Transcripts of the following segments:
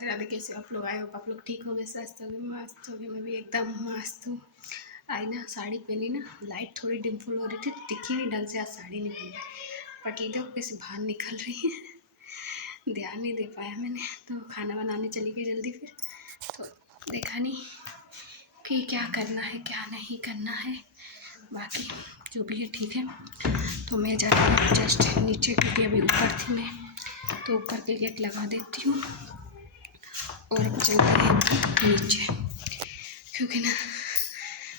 राधे राधे। कैसे आप लोग आए हो? आप लोग ठीक हो गए, स्वस्थ हो गए, मस्त हो गए। मैं भी एकदम मस्त हूँ। आई ना साड़ी पहनी ना, लाइट थोड़ी डिम्पल हो रही थी तो दिखी नहीं ढंग से। आज साड़ी नहीं पहनी, पटली देखो कैसे बाहर निकल रही है। ध्यान नहीं दे पाया मैंने, तो खाना बनाने चली गई जल्दी। फिर तो देखा नहीं कि क्या करना है क्या नहीं करना है। बाकी जो भी है ठीक है। तो मैं जाकर जस्ट नीचे, क्योंकि अभी ऊपर थी मैं, तो ऊपर के गेट लगा देती हूँ और अब चलते हैं नीचे, क्योंकि ना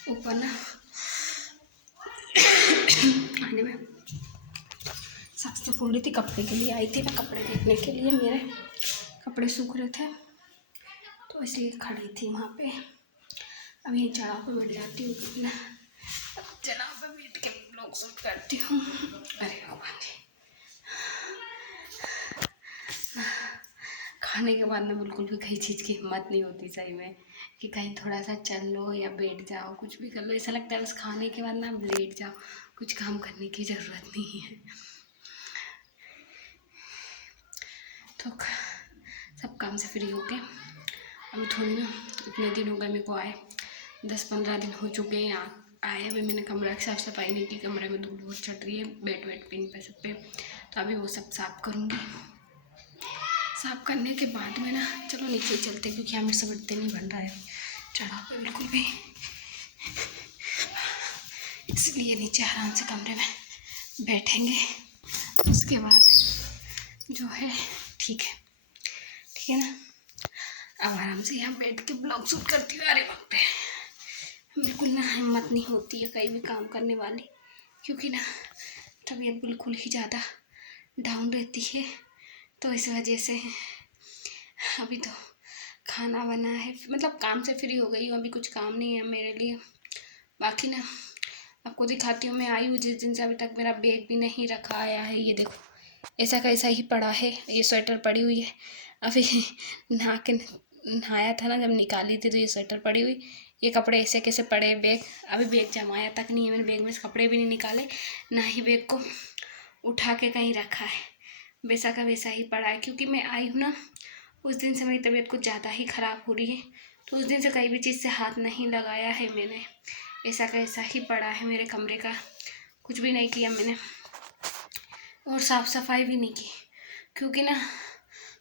ऊपर ना आने में सबसे फूल रही थी। कपड़े के लिए आई थी मैं, कपड़े देखने के लिए। मेरे कपड़े सूख रहे थे तो इसलिए खड़ी थी वहाँ पे। अब ये चढ़ाव पे बैठ जाती हूँ, क्योंकि ना चढ़ाव पे बैठ के ब्लॉग शूट करती हूँ। अरे भगवान जी, खाने के बाद में बिल्कुल भी कहीं चीज़ की हिम्मत नहीं होती सही में, कि कहीं थोड़ा सा चल लो या बैठ जाओ, कुछ भी कर लो। ऐसा लगता है बस खाने के बाद ना लेट जाओ, कुछ काम करने की ज़रूरत नहीं है। तो सब काम से फ्री होके अभी थोड़ी ना, इतने दिन हो गए मेरे को आए, 10-15 दिन हो चुके हैं आए। अभी मैंने कमरा की साफ़ सफाई नहीं की, कमरे में धूल बहुत चढ़ रही है, बेड वेड पिन पे सब पे। तो अभी वो सब साफ़ करूँगी। साफ़ करने के बाद में ना चलो नीचे चलते, क्योंकि हमें से बढ़ते नहीं बन रहा है चढ़ाव पे बिल्कुल भी, इसलिए नीचे आराम से कमरे में बैठेंगे। उसके बाद जो है ठीक है ना। अब आराम से यहाँ बैठ के ब्लॉग शूट करती हूँ। अरे बाप रे, बिल्कुल ना हिम्मत नहीं होती है कहीं भी काम करने वाली, क्योंकि ना तबीयत बिल्कुल ही ज़्यादा डाउन रहती है। तो इस वजह से अभी तो खाना बना है, मतलब काम से फ्री हो गई हूँ, अभी कुछ काम नहीं है मेरे लिए। बाकी ना आपको दिखाती हूँ। मैं आई हूँ जिस दिन से, अभी तक मेरा बैग भी नहीं रखा आया है। ये देखो ऐसा कैसा ही पड़ा है, ये स्वेटर पड़ी हुई है। अभी नहाया था ना, जब निकाली थी तो ये स्वेटर पड़ी हुई, ये कपड़े ऐसे कैसे पड़े। बैग अभी बैग जमाया तक नहीं है मैंने, बैग में से कपड़े भी नहीं निकाले, ना ही बैग को उठा के कहीं रखा है, वैसा का वैसा ही पड़ा है। क्योंकि मैं आई हूँ ना, उस दिन से मेरी तबीयत कुछ ज़्यादा ही ख़राब हो रही है, तो उस दिन से कहीं भी चीज़ से हाथ नहीं लगाया है मैंने। ऐसा का ऐसा ही पड़ा है मेरे कमरे का, कुछ भी नहीं किया मैंने, और साफ़ सफाई भी नहीं की। क्योंकि ना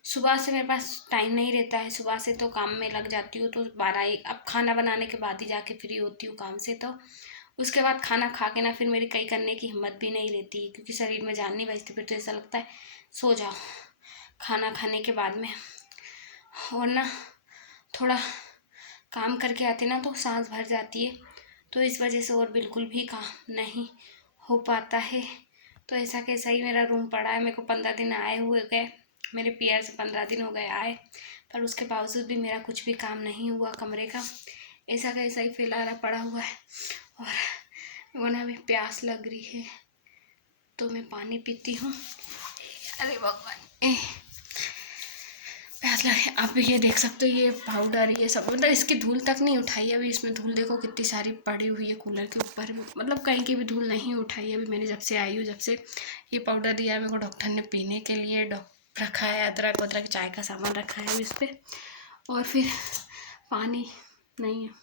सुबह से मेरे पास टाइम नहीं रहता है, सुबह से तो काम में लग जाती हूँ, तो 12 अब खाना बनाने के बाद ही जाके फ्री होती हूँ काम से। तो उसके बाद खाना खा के ना फिर मेरी कहीं करने की हिम्मत भी नहीं रहती, क्योंकि शरीर में जान नहीं बचती। फिर तो ऐसा लगता है सो जाओ खाना खाने के बाद में, और ना थोड़ा काम करके आते ना तो सांस भर जाती है, तो इस वजह से और बिल्कुल भी काम नहीं हो पाता है। तो ऐसा कैसा ही मेरा रूम पड़ा है। मेरे को 15 दिन आए हुए गए, मेरे पीयर से 15 दिन हो गए आए, पर उसके बावजूद भी मेरा कुछ भी काम नहीं हुआ कमरे का। ऐसा का ऐसा ही फैला पड़ा हुआ है। और वो ना अभी प्यास लग रही है, तो मैं पानी पीती हूँ। अरे भगवान, प्यास लगे। आप ये देख सकते हो, ये पाउडर ये सब, मतलब इसकी धूल तक नहीं उठाई अभी। इसमें धूल देखो कितनी सारी पड़ी हुई है कूलर के ऊपर, मतलब कहीं की भी धूल नहीं उठाई अभी मैंने, जब से आई हूँ। जब से ये पाउडर दिया है मेरे को डॉक्टर ने पीने के लिए, रखा है अदरक वदरक चाय का सामान रखा है इस पर, और फिर पानी नहीं है।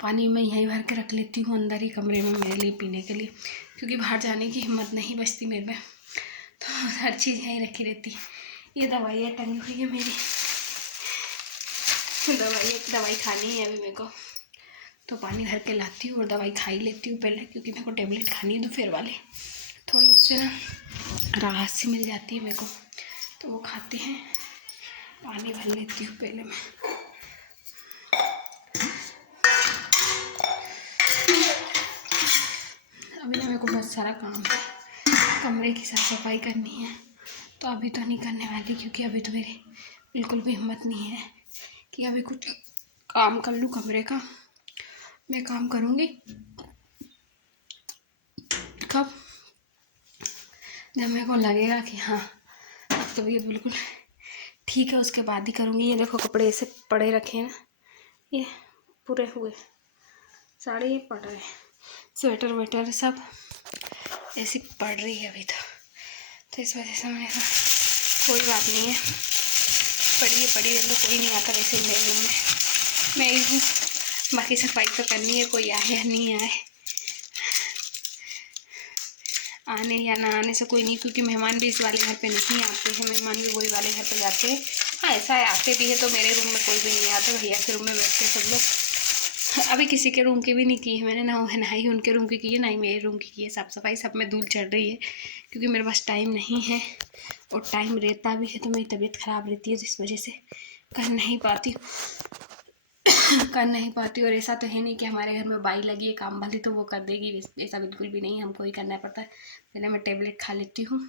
पानी मैं यहीं भर के रख लेती हूँ अंदर ही कमरे में मेरे लिए पीने के लिए, क्योंकि बाहर जाने की हिम्मत नहीं बचती मेरे में, तो हर चीज़ यहीं रखी रहती है। ये दवाइयाँ टंगी हुई है मेरी, दवाई खानी है अभी मेरे को, तो पानी भर के लाती हूँ और दवाई खा ही लेती हूँ पहले, क्योंकि मेरे को टेबलेट खानी है दोपहर वाली, थोड़ी उससे ना राहत सी मिल जाती है मेरे को, तो वो खाते हैं। पानी भर लेती हूँ पहले मैं। अभी ना मेरे को बहुत सारा काम है, कमरे की साफ सफाई करनी है, तो अभी तो नहीं करने वाली, क्योंकि अभी तो मेरी बिल्कुल भी हिम्मत नहीं है कि अभी कुछ काम कर लूँ कमरे का। मैं काम करूँगी कब, जब मेरे को लगेगा कि हाँ अब तो ये बिल्कुल ठीक है, उसके बाद ही करूँगी। ये देखो कपड़े ऐसे पड़े रखे हैं ना, ये पूरे हुए, साड़ी ये पड़ा है, स्वेटर वेटर सब ऐसी पड़ रही है अभी तो इस वजह से मैंने कहा कोई बात नहीं है, पड़ी है तो कोई नहीं आता वैसे मेरे रूम में, मैं ही हूँ, बाकी सफाई तो करनी है, कोई आए या नहीं आए, आने या ना आने से कोई नहीं, क्योंकि मेहमान भी इस वाले घर पे नहीं आते हैं, मेहमान भी वही वाले घर पे जाते हैं। हाँ ऐसा है, आते भी है तो मेरे रूम में कोई भी नहीं आता, भैया के रूम में बैठते सब लोग। अभी किसी के रूम की भी नहीं की है मैंने, ना ही उनके रूम की है, ना ही मेरे रूम की है साफ़ सफाई, सब में धूल चढ़ रही है, क्योंकि मेरे पास टाइम नहीं है, और टाइम रहता भी है तो मेरी तबीयत ख़राब रहती है, जिस वजह से कर नहीं पाती और ऐसा तो है नहीं कि हमारे घर में बाई लगी है काम वाली तो वो कर देगी, ऐसा बिल्कुल भी नहीं, हमको ही करना पड़ता है। पहले मैं टेबलेट खा लेती हूँ।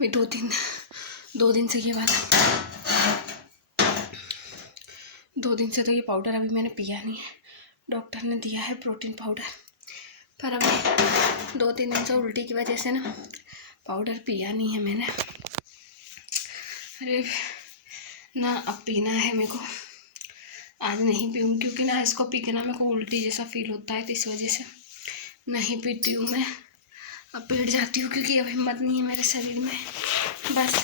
मैं दो दिन से ये वाला 2 दिन से तो ये पाउडर अभी मैंने पिया नहीं है, डॉक्टर ने दिया है प्रोटीन पाउडर, पर अभी 2-3 दिन से उल्टी की वजह से ना पाउडर पिया नहीं है मैंने। अरे ना अब पीना है मेरे को, आज नहीं पीऊँ, क्योंकि ना इसको पी के ना मेरे को उल्टी जैसा फील होता है, तो इस वजह से नहीं पीती हूँ मैं। अब पेट जाती हूँ, क्योंकि अब हिम्मत नहीं है मेरे शरीर में, बस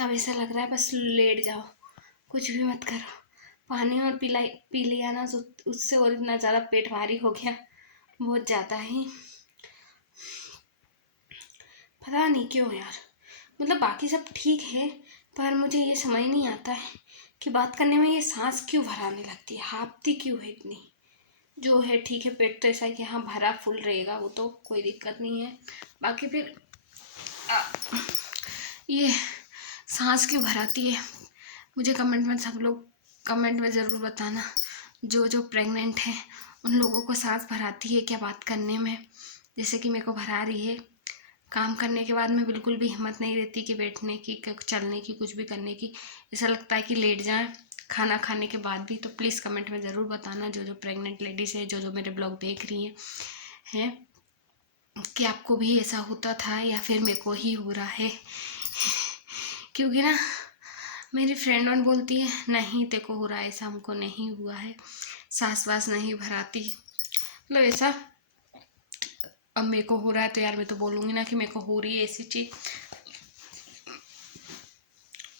अब ऐसा लग रहा है बस लेट जाओ, कुछ भी मत करो, पानी और पी लिया ना तो उससे और इतना ज़्यादा पेट भारी हो गया, बहुत ज़्यादा ही, पता नहीं क्यों यार, मतलब बाकी सब ठीक है, पर मुझे ये समझ नहीं आता है कि बात करने में ये सांस क्यों भराने लगती है, हाँफती क्यों है इतनी। जो है ठीक है, पेट तो ऐसा है कि हाँ भरा फुल रहेगा, वो तो कोई दिक्कत नहीं है, बाकी फिर ये सांस क्यों भराती है। मुझे कमेंट में ज़रूर बताना, जो प्रेग्नेंट हैं उन लोगों को सांस भराती है क्या बात करने में, जैसे कि मेरे को भरा रही है। काम करने के बाद में बिल्कुल भी हिम्मत नहीं रहती कि बैठने की, चलने की, कुछ भी करने की, ऐसा लगता है कि लेट जाएं खाना खाने के बाद भी। तो प्लीज़ कमेंट में ज़रूर बताना, जो प्रेग्नेंट लेडीज़ है, जो मेरे ब्लॉग देख रही हैं कि आपको भी ऐसा होता था या फिर मेरे को ही हो रहा है। क्योंकि ना मेरी फ्रेंड वन बोलती है नहीं तेरे को हो रहा है ऐसा, हमको नहीं हुआ है, सांस वास नहीं भराती, मतलब ऐसा। अब मेरे को हो रहा है तो यार मैं तो बोलूँगी ना कि मेरे को हो रही है ऐसी चीज़।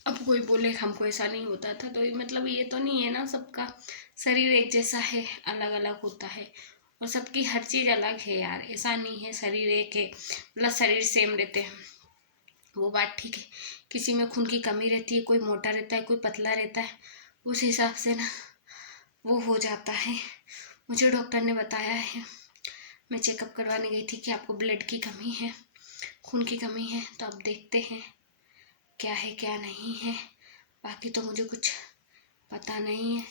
अब कोई बोले हमको ऐसा नहीं होता था, तो मतलब ये तो नहीं है ना, सबका शरीर एक जैसा है, अलग अलग होता है, और सबकी हर चीज़ अलग है यार, ऐसा नहीं है शरीर एक है, मतलब शरीर सेम रहते हैं, वो बात ठीक है। किसी में खून की कमी रहती है, कोई मोटा रहता है, कोई पतला रहता है, उस हिसाब से ना वो हो जाता है। मुझे डॉक्टर ने बताया है, मैं चेकअप करवाने गई थी कि आपको ब्लड की कमी है, खून की कमी है, तो अब देखते हैं क्या है क्या नहीं है, बाकी तो मुझे कुछ पता नहीं है।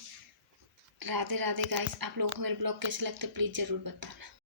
राधे राधे गाइस, आप लोगों को मेरे ब्लॉग कैसे लगते प्लीज़ ज़रूर बताना।